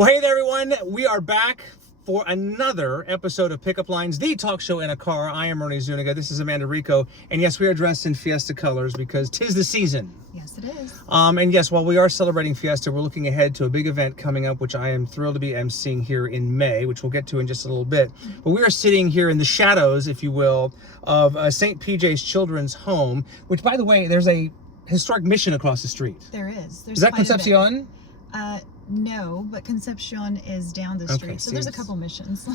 Well, hey there, everyone. We are back for another episode of Pickup Lines, the talk show in a car. I am Ernie Zuniga. This is Amanda Rico. And yes, we are dressed in Fiesta colors because 'tis the season. Yes, it is. And yes, while we are celebrating Fiesta, we're looking ahead to a big event coming up, which I am thrilled to be emceeing here in May, which we'll get to in just a little bit. But we are sitting here in the shadows, if you will, of St. PJ's Children's Home, which, by the way, there's a historic mission across the street. There is. There's Is that quite a bit. Concepcion? No, but Concepcion is down the street, Okay, so there's a couple missions.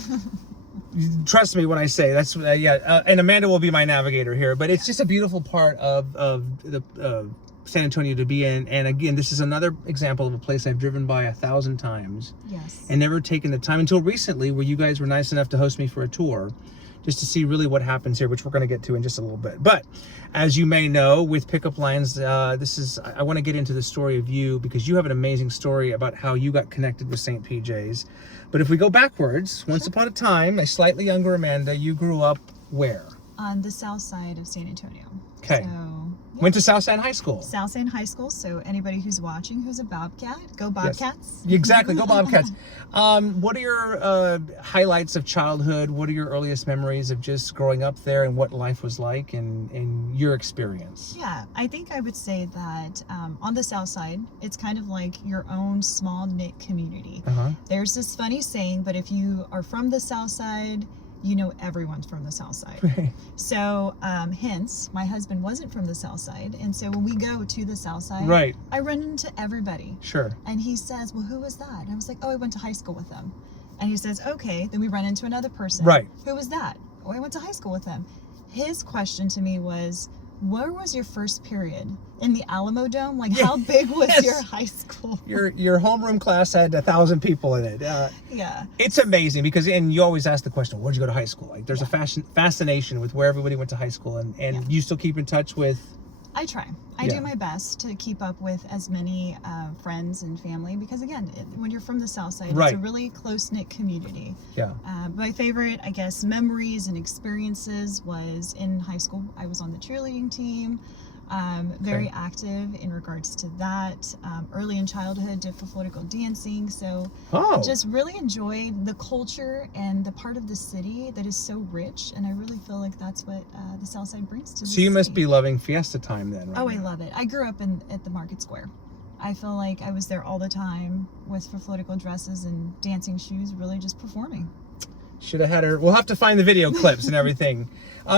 Trust me when I say that's and Amanda will be my navigator here, but it's just a beautiful part of the San Antonio to be in. And again, this is another example of a place I've driven by 1,000 times. Yes. And never taken the time until recently, where you guys were nice enough to host me for a tour, just to see really what happens here, which we're going to get to in just a little bit. But as you may know, with Pickup Lines, I want to get into the story of you, because you have an amazing story about how you got connected with St. PJ's. But if we go backwards, once upon a time, a slightly younger Amanda, you grew up where? On the south side of San Antonio. Okay. So, yeah. Went to South San High School. South San High School, so anybody who's watching who's a Bobcat, go Bobcats. Yes. Exactly, go Bobcats. What are your highlights of childhood? What are your earliest memories of just growing up there and what life was like in your experience? Yeah, I think I would say that on the south side, it's kind of like your own small knit community. There's this funny saying, but if you are from the south side, you know everyone's from the south side. Right. So hence my husband wasn't from the south side, and so when we go to the south side, right, I run into everybody. Sure. And he says, well, who was that? And I was like, oh, I went to high school with them. And he says, okay. Then we run into another person. Right. Who was that? Oh, I went to high school with them. His question to me was, where was your first period? In the Alamo Dome? Like, how big was your high school? Your homeroom class had 1,000 people in it. Yeah. It's amazing because, and you always ask the question, where'd you go to high school? Like, there's a fascination with where everybody went to high school, and you still keep in touch with? I try. I do my best to keep up with as many friends and family, because again, when you're from the south side, it's a really close-knit community. Yeah. My favorite, I guess, memories and experiences was in high school. I was on the cheerleading team. Very active in regards to that. Early in childhood, did for political dancing. So just really enjoyed the culture and the part of the city that is so rich. And I really feel like that's what the South Side brings to the city. So you must be loving Fiesta time then, right? Oh, I love it. I grew up at the Market Square. I feel like I was there all the time for political dresses and dancing shoes, really just performing. Should have had her. We'll have to find the video clips and everything.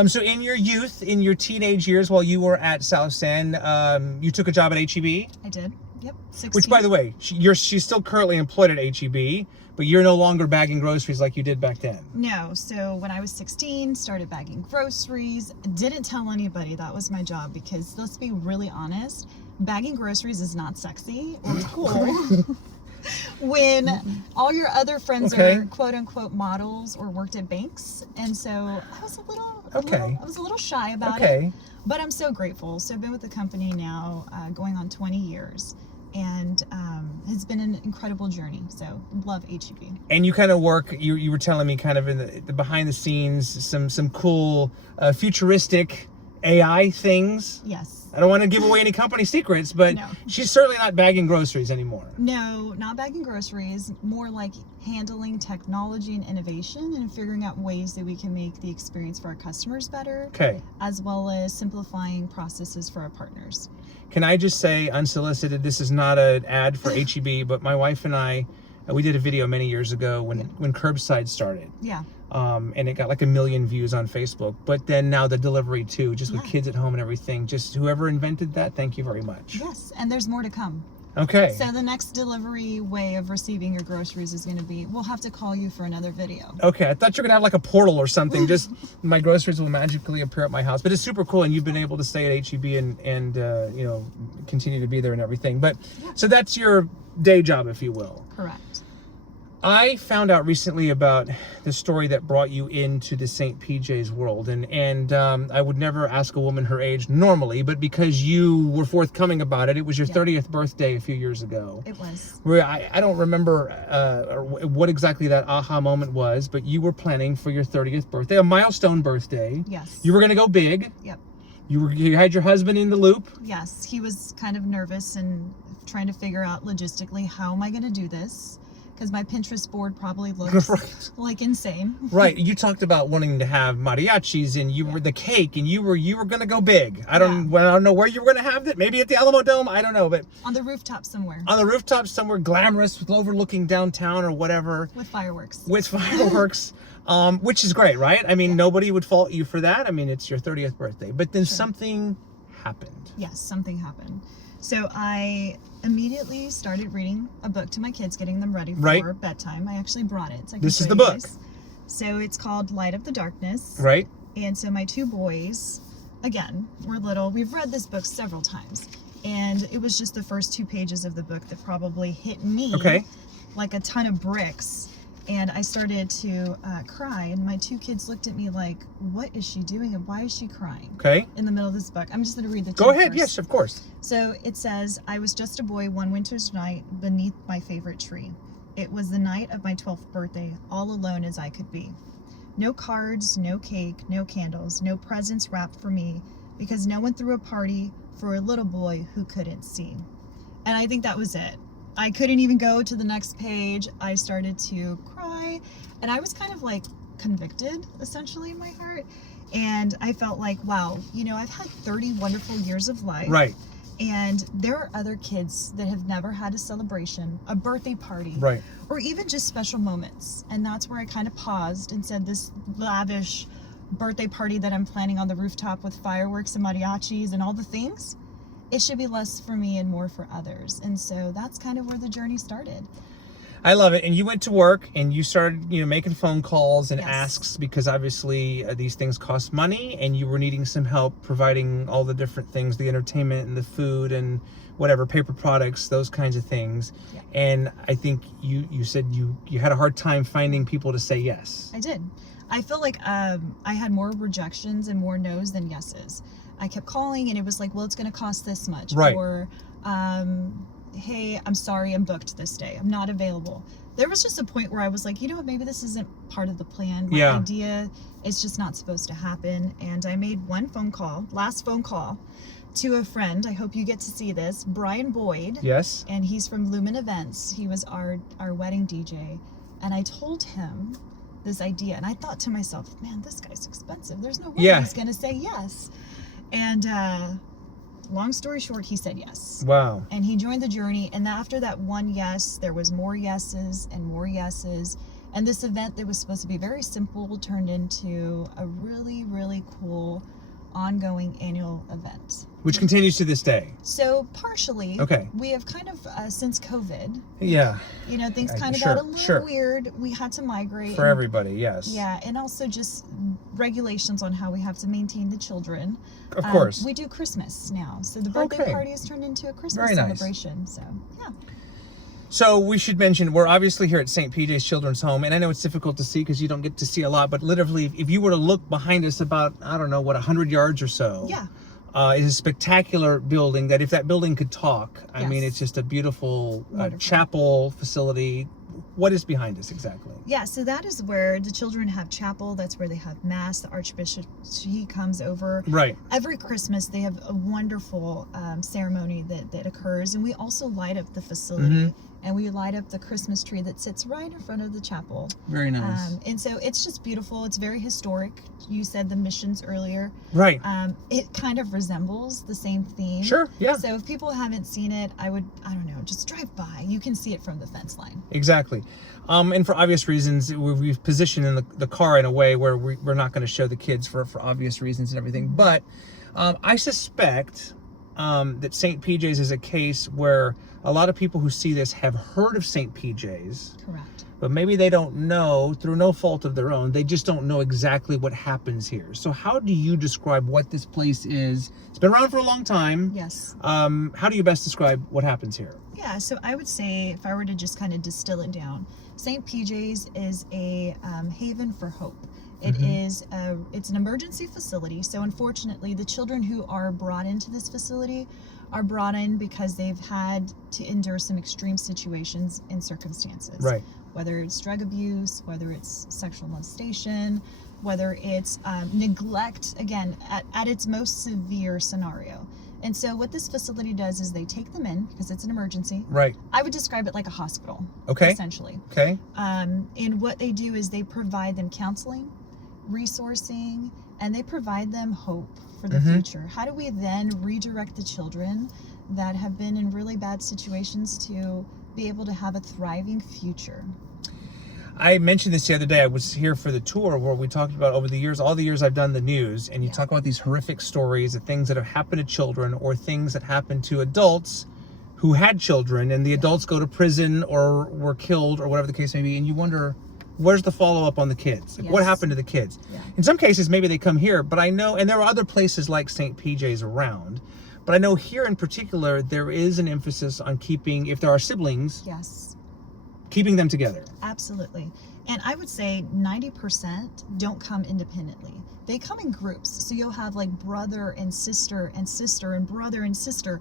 So in your youth, in your teenage years, while you were at South San, you took a job at H-E-B? I did. Yep. 16. Which, by the way, she's still currently employed at H-E-B, but you're no longer bagging groceries like you did back then. No. So when I was 16, started bagging groceries. Didn't tell anybody that was my job, because let's be really honest, bagging groceries is not sexy or cool. When all your other friends are quote unquote models or worked at banks. And so I was a little shy about it, but I'm so grateful. So I've been with the company now going on 20 years, and it's been an incredible journey. So love H-E-B. And you kind of work, you were telling me kind of in the behind the scenes, some cool futuristic AI things. Yes. I don't want to give away any company secrets, but she's certainly not bagging groceries anymore. No, not bagging groceries, more like handling technology and innovation and figuring out ways that we can make the experience for our customers better, as well as simplifying processes for our partners. Can I just say, unsolicited, this is not an ad for H-E-B, but my wife and I, we did a video many years ago when Curbside started. Yeah. And it got like 1 million views on Facebook. But then now the delivery too, just with kids at home and everything. Just whoever invented that, thank you very much. Yes, and there's more to come. Okay. So the next delivery way of receiving your groceries is going to be, we'll have to call you for another video. Okay, I thought you were going to have like a portal or something. Just my groceries will magically appear at my house. But it's super cool, and you've been able to stay at H-E-B and continue to be there and everything. But so that's your day job, if you will. Correct. I found out recently about the story that brought you into the St. PJ's world, and I would never ask a woman her age normally, but because you were forthcoming about it, it was your 30th birthday a few years ago. It was. Where I don't remember what exactly that aha moment was, but you were planning for your 30th birthday, a milestone birthday. Yes. You were going to go big. Yep. You had your husband in the loop. Yes, he was kind of nervous and trying to figure out logistically, how am I going to do this? because my Pinterest board probably looks Right. like insane. Right. You talked about wanting to have mariachis, and you were the cake, and you were going to go big. I don't know where you were going to have it. Maybe at the Alamo Dome. I don't know, but On the rooftop somewhere. on the rooftop somewhere glamorous, with overlooking downtown or whatever. With fireworks. Which is great, right? I mean, nobody would fault you for that. I mean, it's your 30th birthday, but then something happened. Yes, something happened. So I immediately started reading a book to my kids, getting them ready for bedtime. I actually brought it. So I can This is show the you book. guys. So it's called Light of the Darkness. Right. And so my two boys, again, were little. We've read this book several times. And it was just the first 2 pages of the book that probably hit me like a ton of bricks. And I started to cry, and my 2 kids looked at me like, what is she doing and why is she crying? Okay. In the middle of this book. I'm just going to read the Go ahead. first. Yes, of course. So it says, I was just a boy one winter's night beneath my favorite tree. It was the night of my 12th birthday, all alone as I could be. No cards, no cake, no candles, no presents wrapped for me, because no one threw a party for a little boy who couldn't see. And I think that was it. I couldn't even go to the next page. I started to cry, and I was kind of like convicted, essentially, in my heart. And I felt like, wow, you know, I've had 30 wonderful years of life. Right. And there are other kids that have never had a celebration, a birthday party, Right. or even just special moments. And that's where I kind of paused and said, this lavish birthday party that I'm planning on the rooftop with fireworks and mariachis and all the things, it should be less for me and more for others. And so that's kind of where the journey started. I love it. And you went to work and you started, making phone calls and Yes. asks, because obviously these things cost money, and you were needing some help providing all the different things, the entertainment and the food and whatever, paper products, those kinds of things. Yeah. And I think you said you had a hard time finding people to say yes. I did. I feel like I had more rejections and more no's than yeses. I kept calling and it was like, well, it's going to cost this much. Right. Or, hey, I'm sorry, I'm booked this day. I'm not available. There was just a point where I was like, you know what, maybe this isn't part of the plan. My idea is just not supposed to happen. And I made one last phone call to a friend. I hope you get to see this, Brian Boyd. Yes. And he's from Lumen Events. He was our wedding DJ. And I told him this idea. And I thought to myself, man, this guy's expensive. There's no way he's going to say yes. And long story short, he said yes. Wow. And he joined the journey. And after that one yes, there was more yeses and more yeses. And this event that was supposed to be very simple turned into a really, really cool ongoing annual event. Which continues to this day. So partially, we have kind of, since COVID, things kind of got a little weird. We had to migrate. For everybody, yes. Yeah, and also just regulations on how we have to maintain the children. Of course. We do Christmas now. So the birthday party has turned into a Christmas celebration. So, yeah. So we should mention, we're obviously here at St. PJ's Children's Home, and I know it's difficult to see because you don't get to see a lot, but literally, if you were to look behind us about, 100 yards or so, it's a spectacular building that if that building could talk, I mean, it's just a beautiful chapel facility. What is behind us exactly? Yeah, so that is where the children have chapel. That's where they have mass. The Archbishop, he comes over. Right. Every Christmas, they have a wonderful ceremony that occurs. And we also light up the facility. And we light up the Christmas tree that sits right in front of the chapel. Very nice. And so it's just beautiful. It's very historic. You said the missions earlier. Right. It kind of resembles the same theme. Sure, yeah. So if people haven't seen it, I don't know, just drive by. You can see it from the fence line. Exactly. And for obvious reasons, we've positioned in the car in a way where we're not going to show the kids for obvious reasons and everything. But I suspect that St. PJ's is a case where a lot of people who see this have heard of St. PJ's. Correct. But maybe they don't know, through no fault of their own, they just don't know exactly what happens here. So how do you describe what this place is? It's been around for a long time. Yes. How do you best describe what happens here? Yeah, so I would say, if I were to just kind of distill it down, St. PJ's is a haven for hope. It's an emergency facility. So unfortunately, the children who are brought into this facility are brought in because they've had to endure some extreme situations and circumstances. Right. Whether it's drug abuse, whether it's sexual molestation, whether it's neglect, again, at its most severe scenario. And so what this facility does is they take them in because it's an emergency. Right. I would describe it like a hospital. Okay. Essentially. Okay. And what they do is they provide them counseling, resourcing, and they provide them hope for the future. How do we then redirect the children that have been in really bad situations to be able to have a thriving future? I mentioned this the other day. I was here for the tour where we talked about over the years, all the years I've done the news, and you talk about these horrific stories of things that have happened to children or things that happened to adults who had children, and the adults go to prison or were killed or whatever the case may be, and you wonder, where's the follow-up on the kids? Like, what happened to the kids? Yeah. In some cases, maybe they come here, but I know, and there are other places like St. PJ's around, but I know here in particular, there is an emphasis on keeping, if there are siblings, keeping them together. Absolutely. And I would say 90% don't come independently. They come in groups. So you'll have like brother and sister and sister and brother and sister,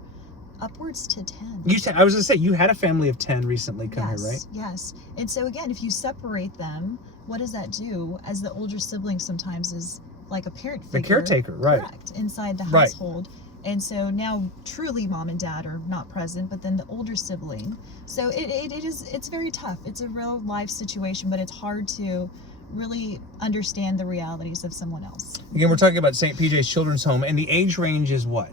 upwards to 10. I was going to say, you had a family of 10 recently come here, right? Yes. And so again, if you separate them, what does that do? As the older sibling sometimes is like a parent figure. The caretaker, right. Correct. Inside the household. And so now truly mom and dad are not present, but then the older sibling. So it's very tough. It's a real life situation, but it's hard to really understand the realities of someone else. Again, we're talking about St. PJ's Children's Home, and the age range is what?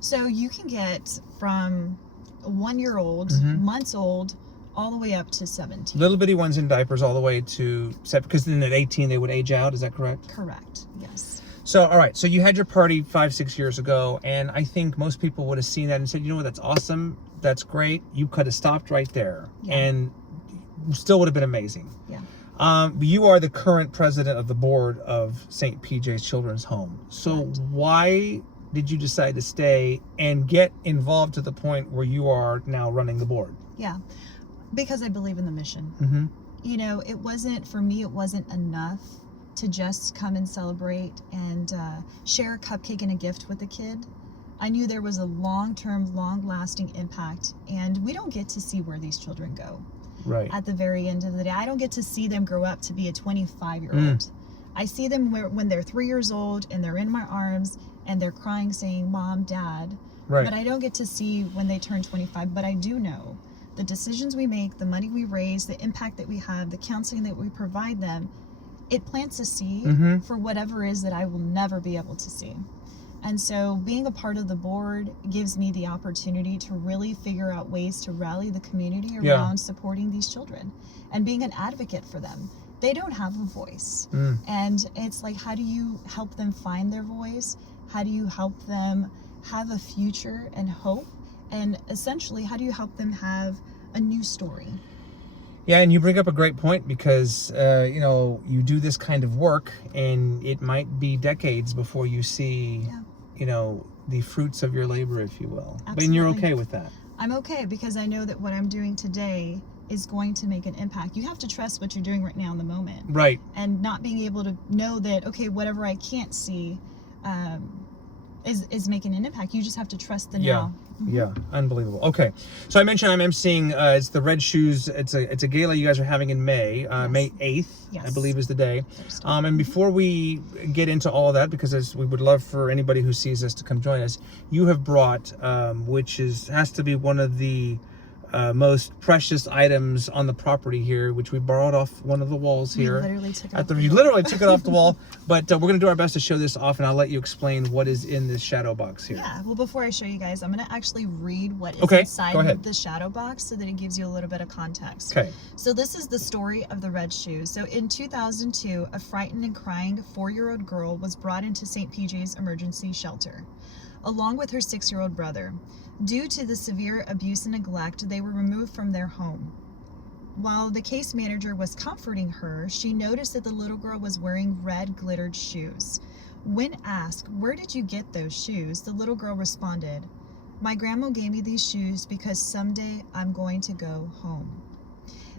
So you can get from 1-year-old, months old, all the way up to 17. Little bitty ones in diapers all the way to, because then at 18 they would age out, is that correct? Correct, yes. So, all right, so you had your party 5-6 years ago, and I think most people would have seen that and said, you know what, that's awesome, that's great, you could have stopped right there, and still would have been amazing. Yeah. You are the current president of the board of St. PJ's Children's Home. So why did you decide to stay and get involved to the point where you are now running the board? Yeah, because I believe in the mission. You know, it wasn't enough to just come and celebrate and share a cupcake and a gift with a kid. I knew there was a long-term, long-lasting impact, and we don't get to see where these children go. Right. At the very end of the day, I don't get to see them grow up to be a 25-year-old. I see them when they're 3 years old and they're in my arms and they're crying saying, Mom, Dad. Right. But I don't get to see when they turn 25, but I do know the decisions we make, the money we raise, the impact that we have, the counseling that we provide them, it plants a seed for whatever is that I will never be able to see. And so being a part of the board gives me the opportunity to really figure out ways to rally the community around supporting these children and being an advocate for them. They don't have a voice. And it's like, how do you help them find their voice? How do you help them have a future and hope? And essentially, how do you help them have a new story? Yeah, and you bring up a great point because, you know, you do this kind of work and it might be decades before you see, you know, the fruits of your labor, if you will. Absolutely. And you're okay with that? I'm okay because I know that what I'm doing today is going to make an impact. You have to trust what you're doing right now in the moment. Right. And not being able to know that, okay, whatever I can't see is making an impact. You just have to trust the now. Yeah, unbelievable. Okay, so I mentioned I'm emceeing. It's the Red Shoes. It's a gala you guys are having in May. May 8th, I believe, is the day. And before we get into all of that, because we would love for anybody who sees us to come join us, you have brought, which has to be one of the most precious items on the property here, which we borrowed off one of the walls here. You literally took it off the wall, but we're gonna do our best to show this off, and I'll let you explain what is in this shadow box here. Yeah, well, before I show you guys, I'm gonna actually read what is inside the shadow box so that it gives you a little bit of context. Okay. So this is the story of the Red Shoes. So in 2002, a frightened and crying 4-year-old girl was brought into St. PJ's emergency shelter, along with her 6-year-old brother. Due to the severe abuse and neglect, they were removed from their home. While the case manager was comforting her, she noticed that the little girl was wearing red glittered shoes. When asked, "Where did you get those shoes?" the little girl responded, "My grandma gave me these shoes because someday I'm going to go home."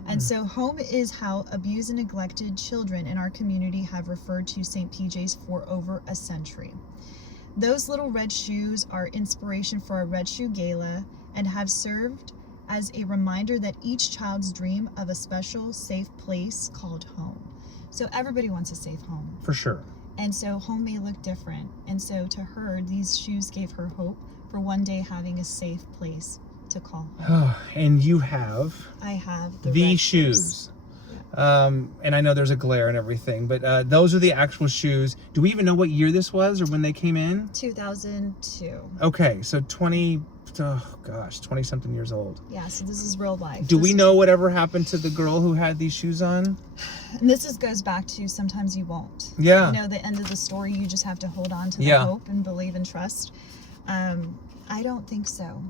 And so home is how abused and neglected children in our community have referred to St. PJ's for over a century. Those little red shoes are inspiration for our Red Shoe Gala and have served as a reminder that each child's dream of a special, safe place called home. So everybody wants a safe home. For sure. And so home may look different. And so to her, these shoes gave her hope for one day having a safe place to call home. Oh, and you have I have the the red shoes. And I know there's a glare and everything, but those are the actual shoes. Do we even know what year this was or when they came in? 2002. Okay, so 20 something years old. Yeah, so this is real life. Do we know whatever happened to the girl who had these shoes on? And this goes back to sometimes you won't. Yeah. You know, the end of the story, you just have to hold on to the hope and believe and trust. I don't think so.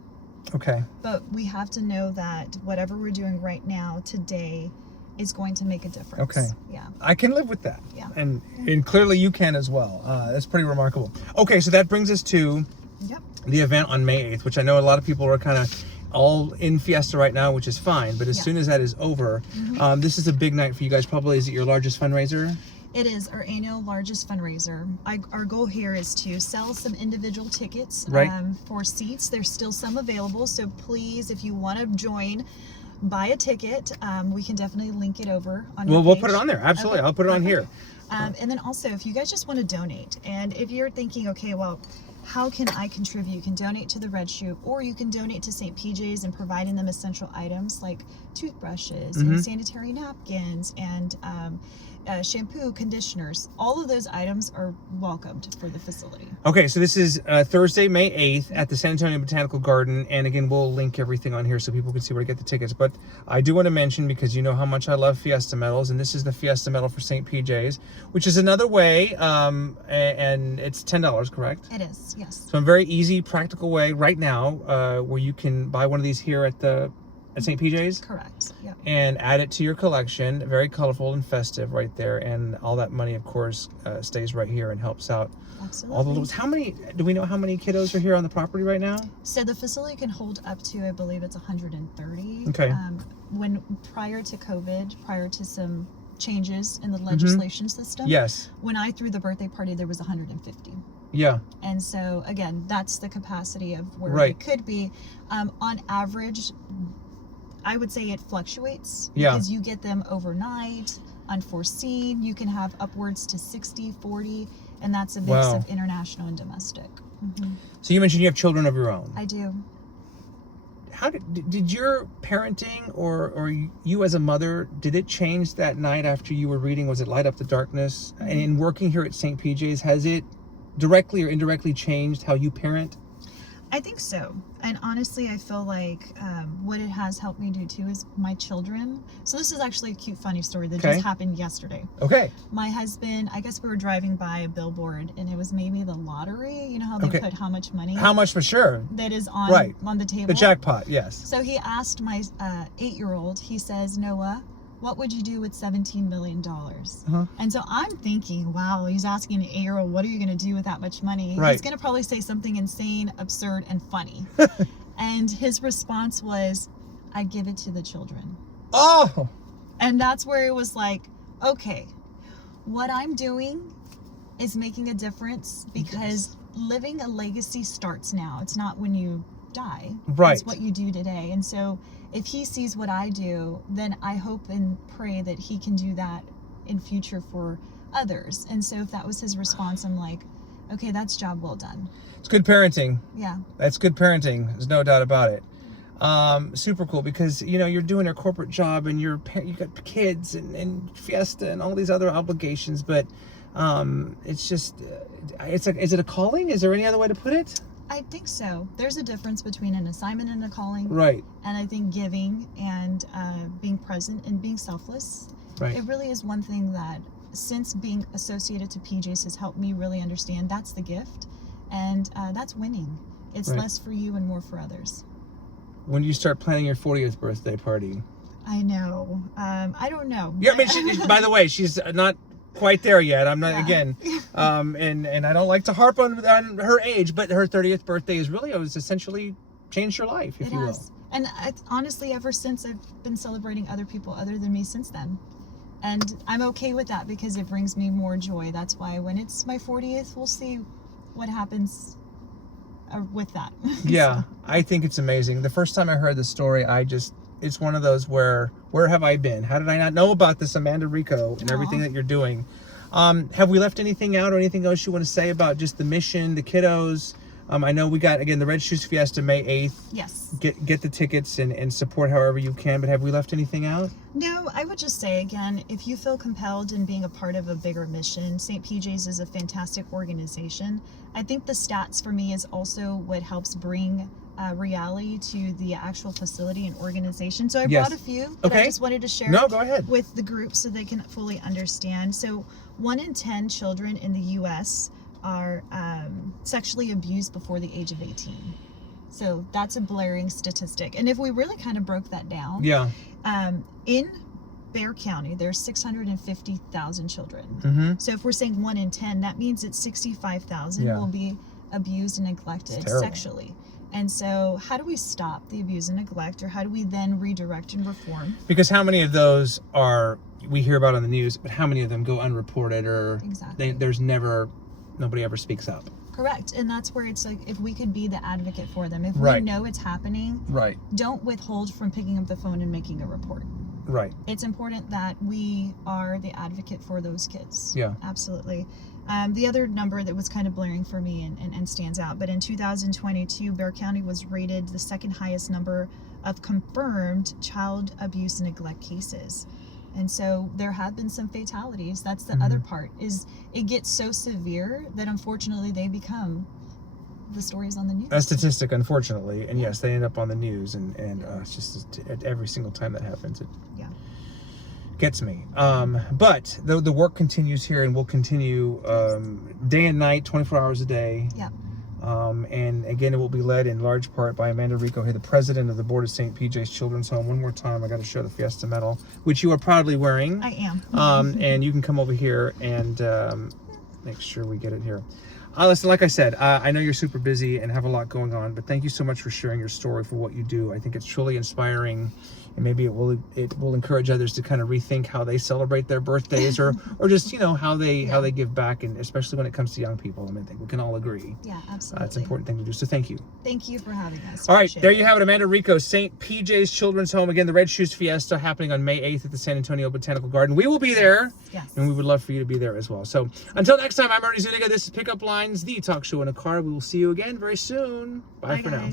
Okay. But we have to know that whatever we're doing right now, today, is going to make a difference. Okay. Yeah. I can live with that. Yeah. And clearly you can as well. That's pretty remarkable. Okay, so that brings us to the event on May 8th, which I know a lot of people are kind of all in Fiesta right now, which is fine. But as soon as that is over, this is a big night for you guys. Probably, is it your largest fundraiser? It is our annual largest fundraiser. Our goal here is to sell some individual tickets for seats. There's still some available, so please, if you want to join, buy a ticket. We can definitely link it over on your page. We'll put it on there. Absolutely. Okay. I'll put it on here. And then also, if you guys just want to donate, and if you're thinking, okay, well, how can I contribute? You can donate to the Red Shoe, or you can donate to St. PJ's and providing them essential items like toothbrushes and sanitary napkins and shampoo, conditioners. All of those items are welcomed for the facility. Okay, so this is Thursday, May 8th at the San Antonio Botanical Garden. And again, we'll link everything on here so people can see where to get the tickets. But I do want to mention, because you know how much I love Fiesta medals, and this is the Fiesta medal for St. PJ's, which is another way, and it's $10, correct? It is, yes. So a very easy, practical way right now where you can buy one of these here at St. PJ's? Correct, yeah. And add it to your collection. Very colorful and festive right there. And all that money, of course, stays right here and helps out. Absolutely. All the little, do we know how many kiddos are here on the property right now? So the facility can hold up to, I believe it's 130. Okay. Prior to COVID, prior to some changes in the legislation system. Yes. When I threw the birthday party, there was 150. Yeah. And so, again, that's the capacity of where it could be. On average, I would say it fluctuates because you get them overnight, unforeseen. You can have upwards to 60, 40, and that's a mix of international and domestic. So you mentioned you have children of your own. I do. How did your parenting or you as a mother, did it change that night after you were reading? Was it Light Up the Darkness? And in working here at St. PJ's, has it directly or indirectly changed how you parent? I think so. And honestly, I feel like what it has helped me do too is my children. So this is actually a cute, funny story that just happened yesterday. Okay. My husband, I guess we were driving by a billboard and it was maybe the lottery. You know how they put how much money? How much for sure. That is on the table. The jackpot, yes. So he asked my 8-year-old, he says, Noah, what would you do with $17 million? And so I'm thinking, wow, he's asking an 8-year-old, what are you going to do with that much money? He's going to probably say something insane, absurd, and funny. And his response was, I'd give it to the children. Oh! And that's where it was like, okay, what I'm doing is making a difference because living a legacy starts now. It's not when you die. Right. It's what you do today. And so if he sees what I do, then I hope and pray that he can do that in future for others. And so if that was his response, I'm like, okay, that's job well done. It's good parenting. Yeah. That's good parenting. There's no doubt about it. Super cool because, you know, you're doing your corporate job and you got kids and Fiesta and all these other obligations, but it's just, is it a calling? Is there any other way to put it? I think so. There's a difference between an assignment and a calling. Right. And I think giving and being present and being selfless. Right. It really is one thing that, since being associated to PJ's, has helped me really understand that's the gift. And that's winning. It's less for you and more for others. When do you start planning your 40th birthday party? I know. I don't know. Yeah, I mean, by the way, she's not quite there yet. I'm not again, and I don't like to harp on her age, but her 30th birthday is really essentially changed her life, if you will. And honestly, ever since, I've been celebrating other people other than me since then, and I'm okay with that because it brings me more joy. That's why when it's my 40th, we'll see what happens with that. Yeah, I think it's amazing. The first time I heard the story, it's one of those where have I been? How did I not know about this, Amanda Rico, and everything that you're doing? Have we left anything out or anything else you want to say about just the mission, the kiddos, I know we got, again, the Red Shoes Fiesta May 8th. Yes. Get the tickets and support however you can, but have we left anything out? No, I would just say again, if you feel compelled in being a part of a bigger mission, St. PJ's is a fantastic organization. I think the stats for me is also what helps bring reality to the actual facility and organization. So I brought a few that I just wanted to share go ahead. with the group so they can fully understand. So 1 in 10 children in the U.S. are sexually abused before the age of 18. So that's a blaring statistic. And if we really kind of broke that down, in Bexar County, there's 650,000 children. So if we're saying 1 in 10, that means that 65,000 will be abused and neglected sexually. And so how do we stop the abuse and neglect, or how do we then redirect and reform? Because how many of those we hear about on the news, but how many of them go unreported, or nobody ever speaks up? Correct. And that's where it's like, if we could be the advocate for them, if we know it's happening, don't withhold from picking up the phone and making a report. Right. It's important that we are the advocate for those kids. Yeah. Absolutely. The other number that was kind of blaring for me and stands out, but in 2022, Bexar County was rated the second highest number of confirmed child abuse and neglect cases. And so there have been some fatalities. That's the other part, is it gets so severe that unfortunately they become the stories on the news. A statistic, unfortunately. And yes, they end up on the news, and it's just every single time that happens, it gets me. But the work continues here, and will continue day and night, 24 hours a day. Yeah. And again, it will be led in large part by Amanda Rico here, the president of the board of St. PJ's Children's Home. One more time, I got to show the Fiesta Medal, which you are proudly wearing. I am. And you can come over here and make sure we get it here. Listen, like I said, I know you're super busy and have a lot going on, but thank you so much for sharing your story, for what you do. I think it's truly inspiring, and maybe it will encourage others to kind of rethink how they celebrate their birthdays, or just how they give back, and especially when it comes to young people. I mean, I think we can all agree. Yeah, absolutely. It's an important thing to do. So thank you. Thank you for having us. All right, there you have it, Amanda Rico, St. PJ's Children's Home. Again, the Red Shoes Fiesta happening on May 8th at the San Antonio Botanical Garden. We will be there, and we would love for you to be there as well. So until next time, I'm Ernie Zuniga. This is Pickup Lines, the talk show in a car. We will see you again very soon. Bye for now.